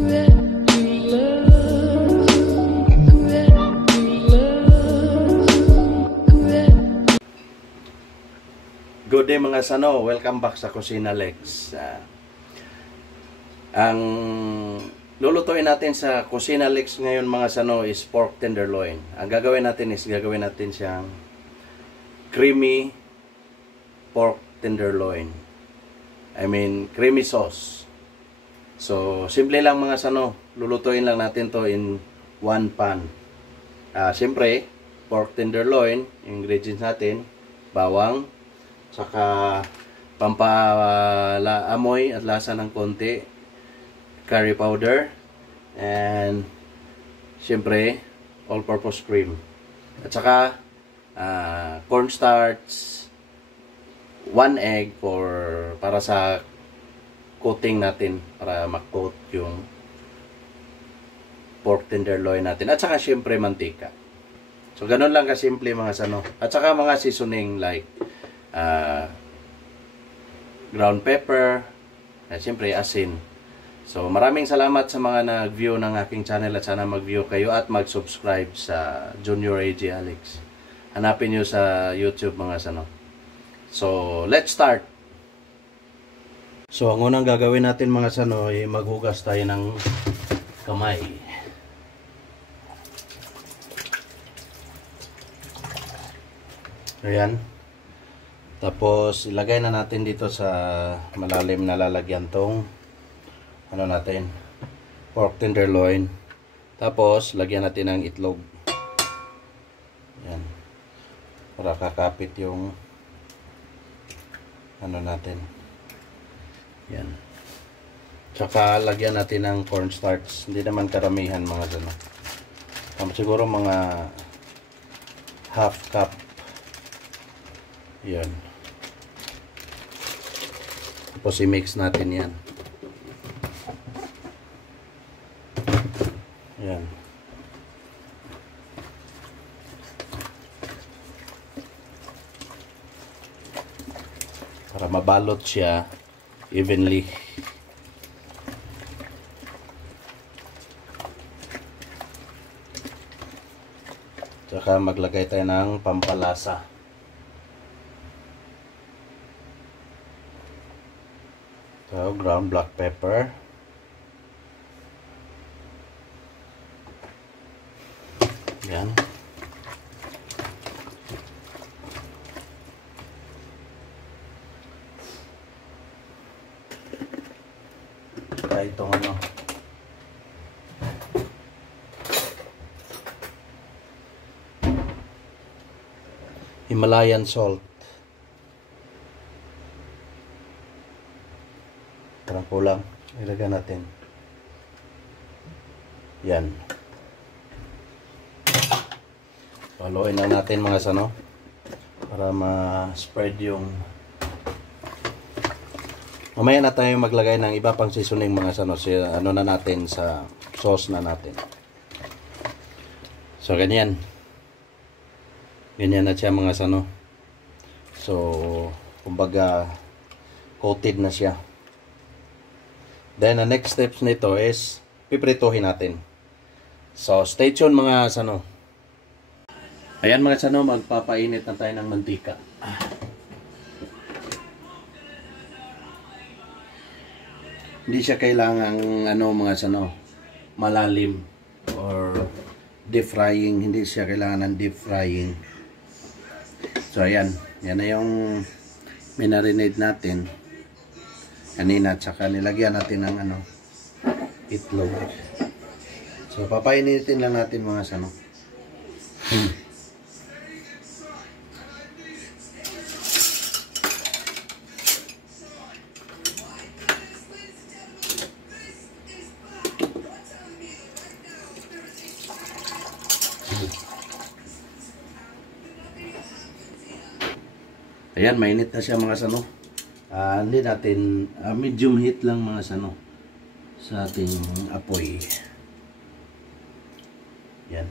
Good day mga sano, welcome back sa Kusina Lex. Ang lulutuin natin sa Kusina Lex ngayon mga sano is pork tenderloin. Ang gagawin natin siyang creamy pork tenderloin. I mean creamy sauce. So simple lang mga sano, lulutuin lang natin to in one pan. Siyempre pork tenderloin, ingredients natin, bawang, saka pampalaamoy at lasa ng konti, curry powder, and syempre all-purpose cream, at saka cornstarch, 1 egg para sa coating natin, para mag-coat yung pork tenderloin natin, at saka syempre mantika. So ganun lang kasimple mga sano, at saka mga seasoning like ground pepper, at siyempre asin. So maraming salamat sa mga nag-view ng aking channel, at sana mag-view kayo at mag-subscribe sa Junior AJ Alex. Hanapin nyo sa YouTube mga sano. So let's start. So ang unang gagawin natin mga sano ay maghugas tayo ng kamay. Ayan. Tapos ilagay na natin dito sa malalim na lalagyan tong pork tenderloin. Tapos lagyan natin ng itlog. Yan. Para kakapit yung natin. Yan. Tsaka lagyan natin ng cornstarch. Hindi naman karamihan mga sano. Siguro mga half cup. Yan. Tapos i-mix natin yan. Yan. Para mabalot siya evenly. Tsaka maglagay tayo ng pampalasa. So, ground black pepper. Yan. Kaya itong Himalayan salt. Parang kulang. Ilagay natin. Yan. Haluin na natin mga sano. Para ma-spread yung... Mamaya na tayo maglagay ng iba pang seasoning mga sano. Na natin sa sauce na natin. So ganyan. Ganyan na siya mga sano. So kumbaga coated na siya. Then, the next steps nito is piprituhin natin. So, stay tuned mga sano. Ayan mga sano, magpapainit na tayo ng mantika. Hindi siya kailangang mga sano, malalim or deep frying. Hindi siya kailangan ng deep frying. So, ayan. Yan na yung minarinade natin. Kanina, tsaka nilagyan natin ng itlog. So papainitin lang natin mga sano. Ayan, mainit na siya mga sano. Hindi natin medium heat lang mga sano sa ating apoy. Yan.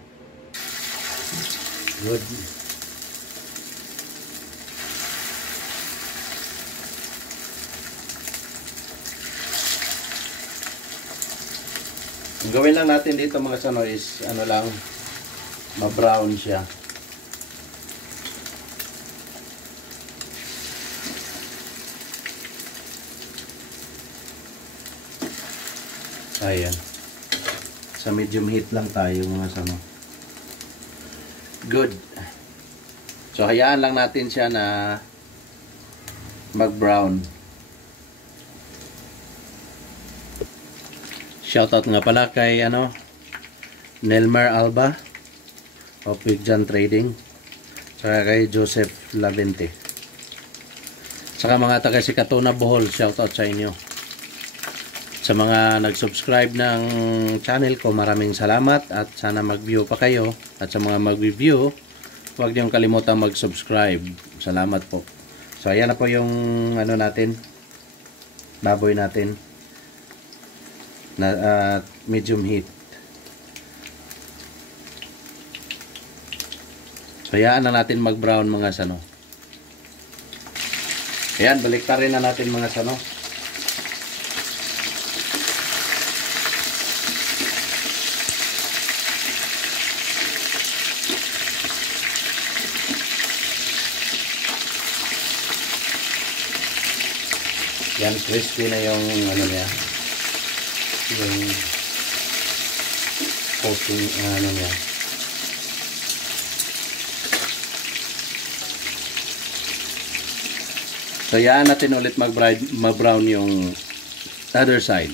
Good. Ang gawin lang natin dito mga sano is ano lang, ma-brown siya. Ayan. Sa medium heat lang tayo mga sano. Good. So hayaan lang natin siya na mag-brown. Shoutout nga pala kay Nelmer Alba of Pigjan Trading, saka kay Joseph Labente, saka mga taga Sikatuna Bohol, shoutout sa inyo. Sa mga nag-subscribe ng channel ko, maraming salamat at sana mag-view pa kayo. At sa mga mag-review, huwag niyong kalimutan mag-subscribe. Salamat po. So ayan na po yung natin, baboy natin na medium heat. So hayaan na natin mag-brown mga sano. Ayan, baliktarin na natin mga sano. Yan, crispy na yung niya. Yung coating niya. So yan natin ulit mag-brown yung other side.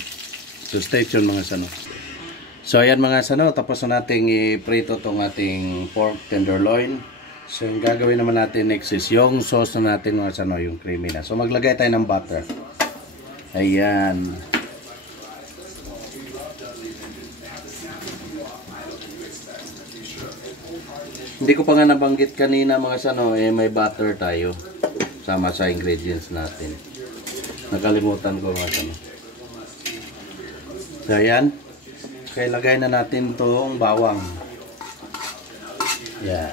So stay tuned mga sano. So ayan mga sano, tapos na nating i-prito tong ating pork tenderloin. So yung gagawin naman natin next is yung sauce na natin mga sano, yung creamy na. So maglagay tayo ng butter. Ayan. Hindi ko pa nga nabanggit kanina mga sano, may butter tayo sama sa ingredients natin. Nakalimutan ko mga sano. So ayan. Okay, lagay na natin tong bawang. Yan.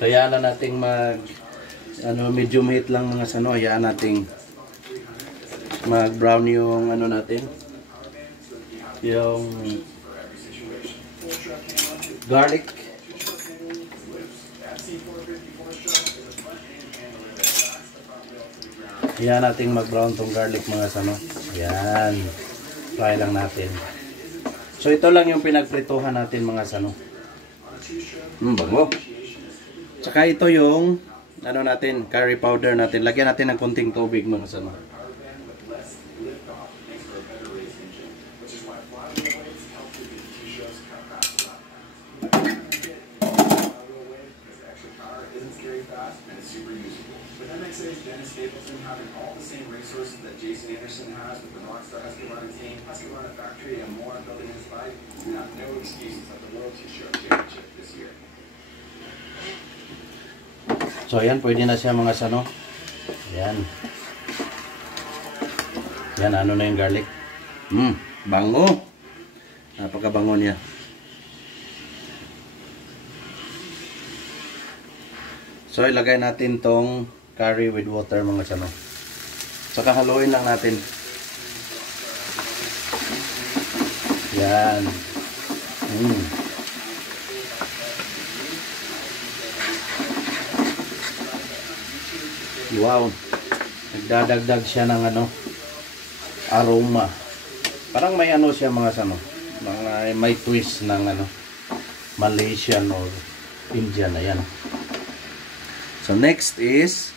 Hayaan na nating medium heat lang mga sano. Hayaan nating mag-brown yung natin. Yung garlic. Hayaan nating mag-brown tong garlic mga sano. Ayan. Try lang natin. So ito lang yung pinagprituhan natin mga sano. Bango. Tsaka ito yung natin, curry powder natin. Lagyan natin ng konting tubig mga sano. So ayan, pwede na siya mga sano. Ayan. Ayan, ano na yung garlic. Bango. Napakabango niya. So ilagay natin tong curry with water mga sano. Saka haluin lang natin. Ayan. Wow, nagdadagdag siya ng aroma. Parang may siya mga sano, may twist ng Malaysian or Indian. Ayan. So next is,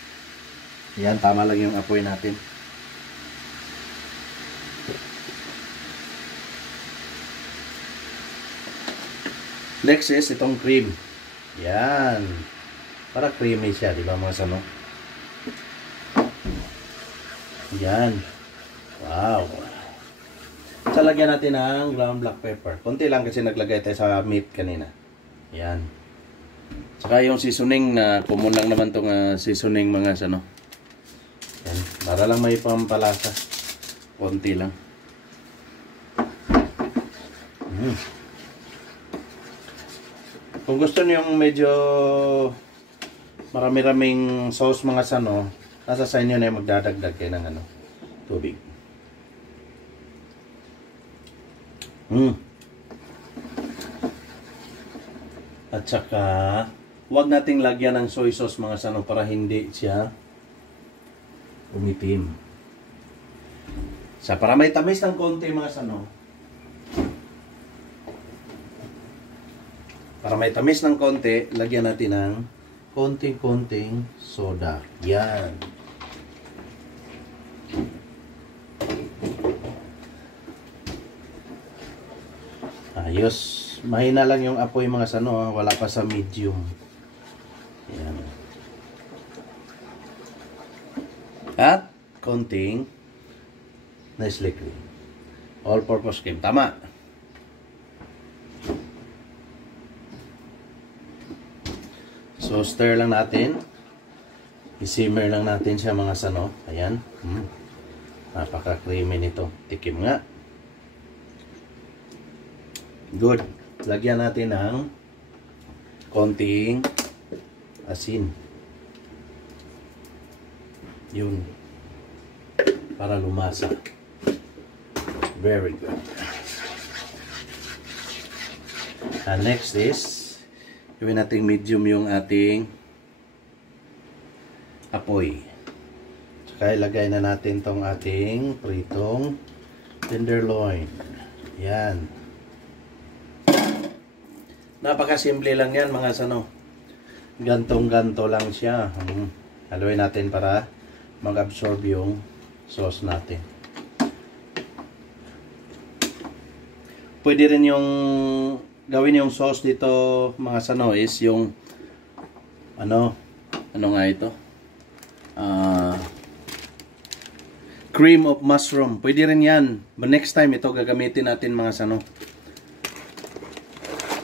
ayan, tama lang yung apoy natin. Next is itong cream. Ayan. Para creamy siya, di ba mga sano? Yan. Wow. Sa lagyan natin ng ground black pepper. Konti lang kasi naglagay tayo sa meat kanina. Yan. Saka yung seasoning na common lang naman tong seasoning mga sano. Yan. Para lang may pampalasa. Konti lang. Kung gusto niyo yung medyo marami-raming sauce mga sano, nasa sa inyo na yung magdadagdag kayo ng tubig. At saka huwag nating lagyan ng soy sauce mga sano para hindi siya umitim. Sa para may tamis ng konti mga sano. Para may tamis ng konti, lagyan natin ng konting-konting soda. Yan. Ayos. Mahina lang yung apoy mga sano. Wala pa sa medium. Yan. At konting Nestle cream. All-purpose cream. Tama. So, stir lang natin. I-simmer lang natin siya mga sano. Ayan. Napaka-creamy nito. Tikim nga. Good. Lagyan natin ng konting asin. Yun. Para lumasa. Very good. And next is gawin natin medium yung ating apoy. Saka ilagay na natin tong ating pritong tenderloin. Yan. Napakasimple lang yan mga sano. Gantong-ganto lang siya. Haluin natin para mag-absorb yung sauce natin. Pwede rin yung gawin yung sauce dito mga sano is yung ano nga ito? Cream of mushroom. Pwede rin yan. But next time ito gagamitin natin mga sano.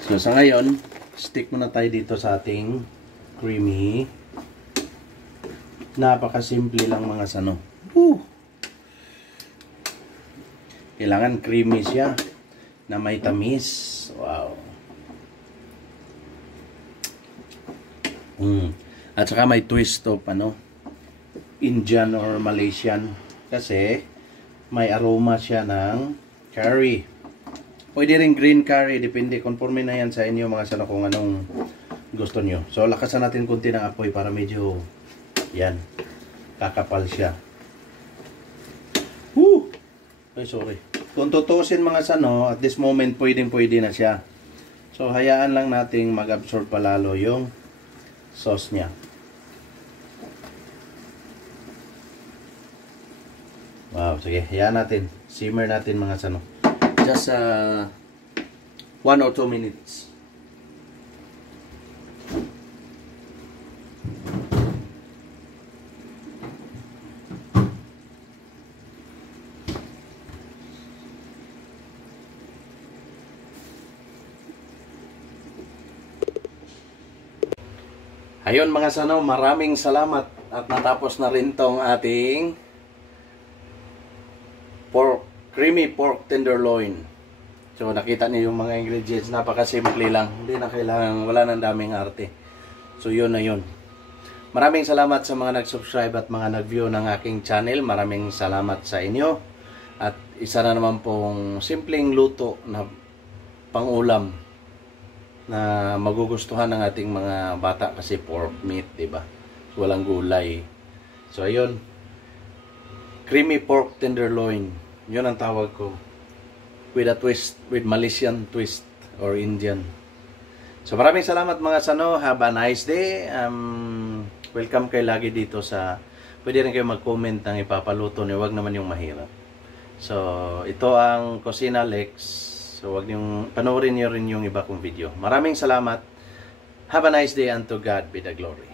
So sa ngayon, stick muna tayo dito sa ating creamy. Napakasimple lang mga sano. Kailangan creamy siya na may tamis. Wow. At saka may twist of Indian or Malaysian kasi may aroma siya ng curry. Pwede rin green curry, depende, conforme na yan sa inyo mga sano kung anong gusto nyo. So lakasan natin kunti ng apoy para medyo yan, kakapal siya. Ay, sorry. Kung tutusin mga sano, at this moment pwede na siya. So hayaan lang nating mag-absorb palalo yung sauce niya. Wow, sige, hayaan natin. Simmer natin mga sano. Just 1 or 2 minutes. Ayun mga sano, maraming salamat at natapos na rin tong ating creamy pork tenderloin. So nakita niyo yung mga ingredients, napakasimple lang. Hindi na kailangan, wala nang daming arte. So yun na yun. Maraming salamat sa mga nag-subscribe at mga nag-view ng aking channel. Maraming salamat sa inyo. At isa na naman pong simpleng luto na pang-ulam na magugustuhan ng ating mga bata kasi pork meat, diba? So, walang gulay. So ayun, creamy pork tenderloin. Yun ang tawag ko. With a twist, with Malaysian twist or Indian. So maraming salamat mga sano. Have a nice day. Welcome kayo lagi dito sa, pwede rin kayo mag-comment ng ipapaluto niyo. Huwag naman yung mahirap. So ito ang Cocina Lex. So wag niyong panoorin niyo rin yung iba kong video. Maraming salamat. Have a nice day and to God be the glory.